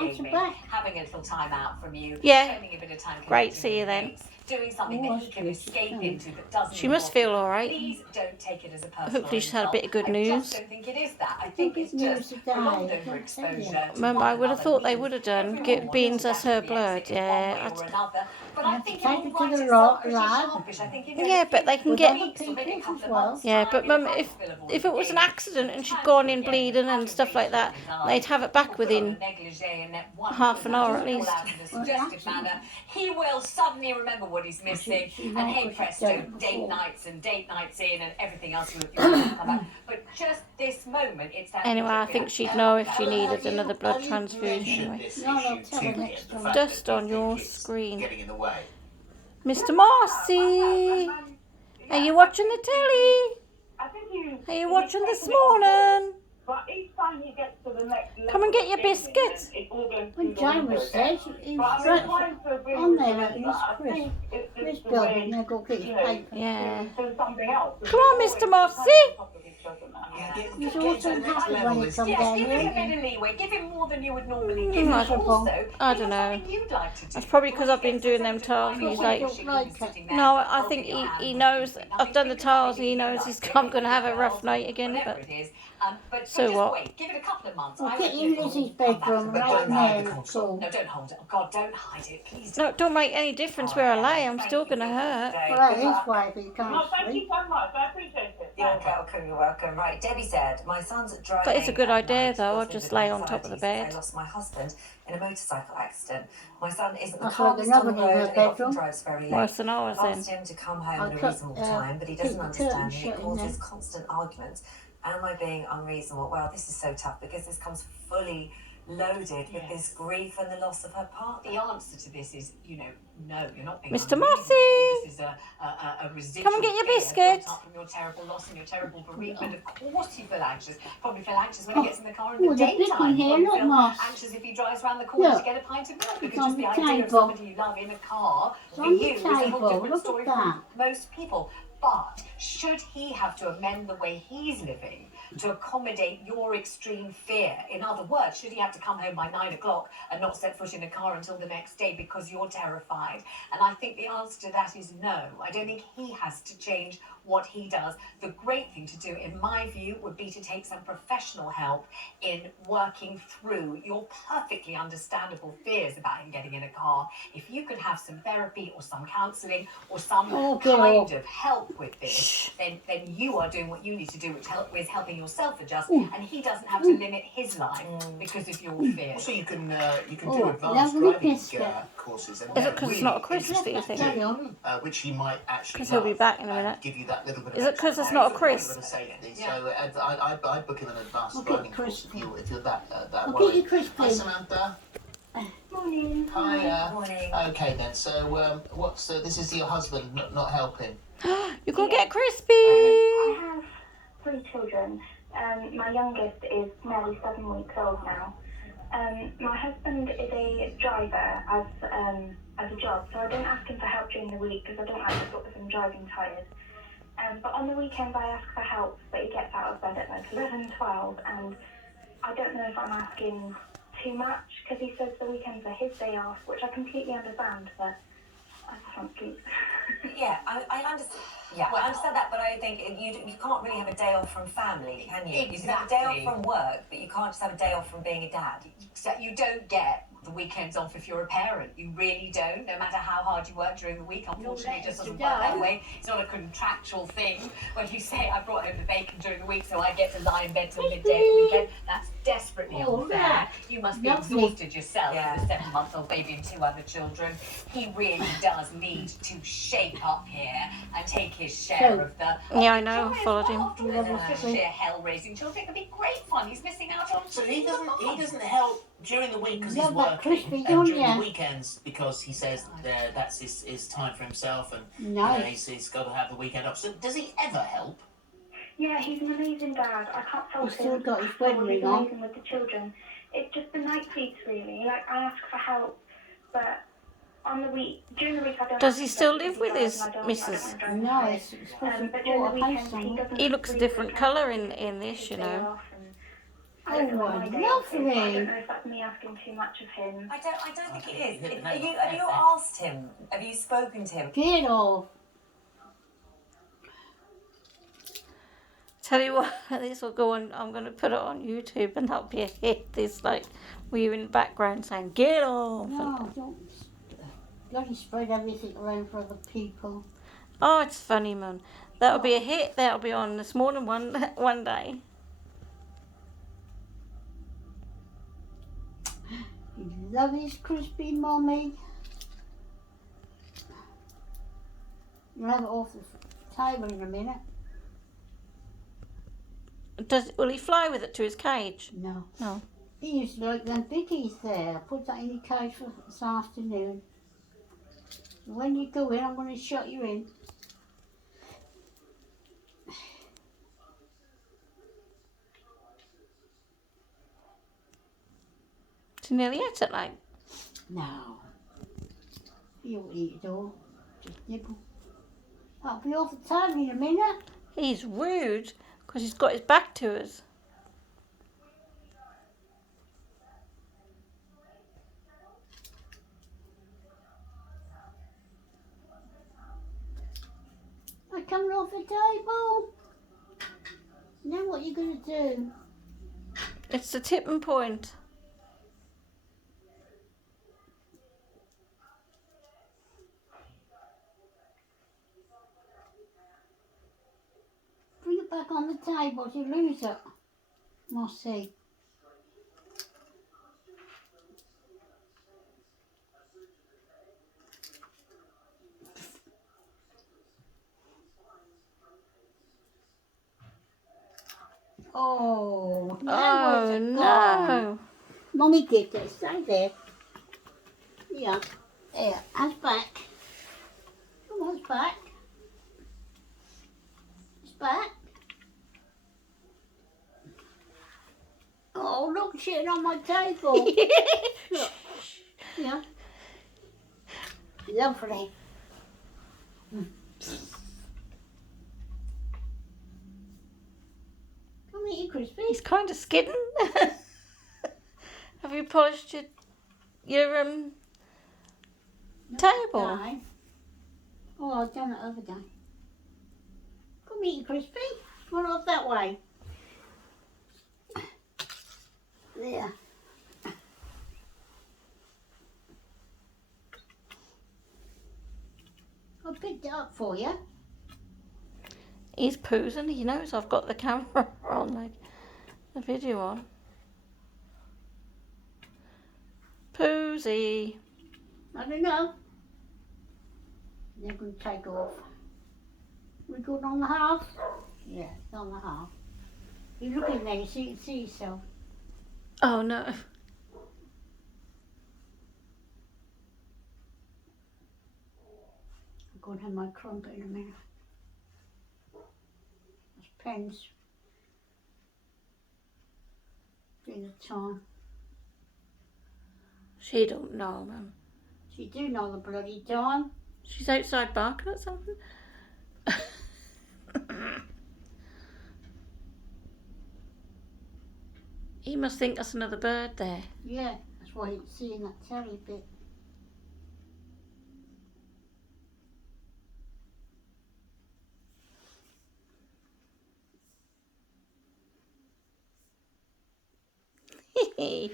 gaming, having a little time out from you, spending a bit of time great, see you then. doing something that he can escape into that doesn't. She must feel all right. Please don't take it as a personal Hopefully she's had a bit of good news. I just don't think it is that. I think it's just prolonged overexposure. Mum, I would have thought they would have done. Beans as her blood, yeah. But I think it all to the lab. Yeah, but they can get. Yeah, but Mum, if it was an accident and she'd gone in bleeding and stuff like that, they'd have it back within half an hour at least. He will suddenly remember what he's missing, and hey presto, date nights in and everything else you would come back. But just this moment, it's that. Anyway, I think she'd know if she needed another blood transfusion. Anyway. Dust on your screen. Mr. Marcy, are you watching the telly? Are you watching this morning? But each time he gets to the next level, come and get your biscuits. When James says he's on there, he's Chris building, they've got to get his paper. Yeah. Come on, Mr. Mossy. He's also happy when he comes down give him a here. bit of leeway. Give him more than you would normally give him. Also, I don't know. You'd like to do. That's probably because I've been doing them tiles and he's like, no, I think he knows, I've done the tiles and he knows I'm going to have a rough night again, but so what? Wait, give it a couple of months. Well, get in Lizzie's bedroom right now, cool. No, don't hold it. Oh God, don't hide it, please. No, it don't make any difference where I lay, I'm still going to hurt. Well, that is why he can't No, thank you sleep. so much. I appreciate it. You're welcome. Right, Debbie said, my son's driving. But it's a good idea though, I'll just lay on top of the bed. I lost my husband in a motorcycle accident. My son isn't the That's calmest like on the another road in and the he often bedroom. drives very late. Worse than ours I then. asked him to come home I'll at a cut, reasonable time, but he keep doesn't the understand curtain and it shut in causes there. constant arguments. Am I being unreasonable? Well, this is so tough because this comes fully loaded with this grief and the loss of her partner. The answer to this is, no, you're not being Mr. unreasonable. Mossy! This is a residual Come and get your fear biscuit. built up from your terrible loss and your terrible bereavement. Of course you feel anxious. Probably feel anxious when he gets in the car in the there's a big daytime. one here, Probably look, feel Moss. anxious if he drives around the corner Look. to get a pint of milk. Because It's on just the the idea of table. somebody you love in a car It's for on the you is a whole table. different Look story at for that. most people. But should he have to amend the way he's living to accommodate your extreme fear? In other words, should he have to come home by 9 o'clock and not set foot in a car until the next day because you're terrified? And I think the answer to that is no. I don't think he has to change what he does. The great thing to do, in my view, would be to take some professional help in working through your perfectly understandable fears about him getting in a car. If you could have some therapy or some counselling or some kind of help with this, then you are doing what you need to do, which is helping yourself adjust, and he doesn't have to limit his life because of your fears. Also, you can do advanced driving courses. And Is it because it's not a crisp, do you think? Which he might actually. Because he'll be back in a minute. Give you that little bit of. Is it because it's not a crisp? So I book him an advanced driving course if you're that I'll worried. get you crispy. Hi Samantha. Morning. Hi. Morning. Okay then. So this is your husband not helping. You can get crispy. I have 3 children. My youngest is nearly 7 weeks old now. My husband is a driver as a job, so I don't ask him for help during the week because I don't like to put him driving tired. But on the weekends I ask for help, but he gets out of bed at like 11, 12, and I don't know if I'm asking too much because he says the weekends are his day off, which I completely understand, but I just want sleep. Yeah, I understand. Yeah, I understand that, but I think you can't really have a day off from family, can you? You can have a day off from work, but you can't just have a day off from being a dad. You don't get the weekends off if you're a parent. You really don't, no matter how hard you work during the week. Unfortunately, it just doesn't work that way. It's not a contractual thing. When you say, I brought home the bacon during the week, so I get to lie in bed till midday at the weekend, that's desperately unfair. You must be exhausted yourself with a 7-month-old baby and 2 other children. He really does need to shape up here and take his share of the... Yeah, I know, I followed him. Sheer hell raising children. It can be great fun. He's missing out on... So he doesn't help during the week because he's working, crispy, and don't during ya? the weekends because he says that's his time for himself, and Nice. he's got to have the weekend off. So does he ever help? Yeah, he's an amazing dad. I can't fault him. He's still got his for wedding he's ring on. amazing with the children. It's just the night feeds really. Like I ask for help, but on the week, during the week I don't. Does he still live with his missus? No, it's supposed to but be during the bought a house weekends he on it. doesn't. He looks a really different look colour after in this, his you day know. off, and I don't know what my day off is, but I lovely. don't know if that's me asking too much of him. I don't think it is. Hit the Have nail you on the head. asked him? Have you spoken to him? Get off. Tell you what, this will go on. I'm going to put it on YouTube, and that'll be a hit. This like where you're in the background saying "Get off." No, don't bloody spread everything around for other people. Oh, it's funny, man. That'll be a hit. That'll be on this morning one day. You love his crispy, mommy. You'll have it off the table in a minute. Will he fly with it to his cage? No. No. He used to like them biggies there. Put that in your cage for this afternoon. When you go in, I'm going to shut you in. She nearly ate it, like. No. You'll eat it all. Just nibble. I'll be off the table in a minute. He's rude because he's got his back to us. I'm coming off the table. Now what are you going to do? It's the tipping point. Bring it back on the table to lose it. Mossy. Oh, Oh no! Mommy get it. Stay there. Yeah. There. Hands back. Come on, it's back. It's back. Oh, look, it's sitting on my table. Look. Yeah. Lovely. Come eat your crispy. He's kind of skidding. Have you polished your table? Time. Oh, I've done it other day. Come eat your crispy. Run off that way. There. I picked it up for you. He's poosing. He knows I've got the camera on, like the video on. Poosy. I don't know. They're going to take off. We good on the hearth? Yeah, it's on the hearth. You look in there, you see yourself. Oh no. I'm going to have my crumpet in a minute. There's pens. Dinner time. She don't know, man. She do know the bloody time. She's outside barking at something. He must think that's another bird there. Yeah, that's why he's seeing that telly bit. Hehe.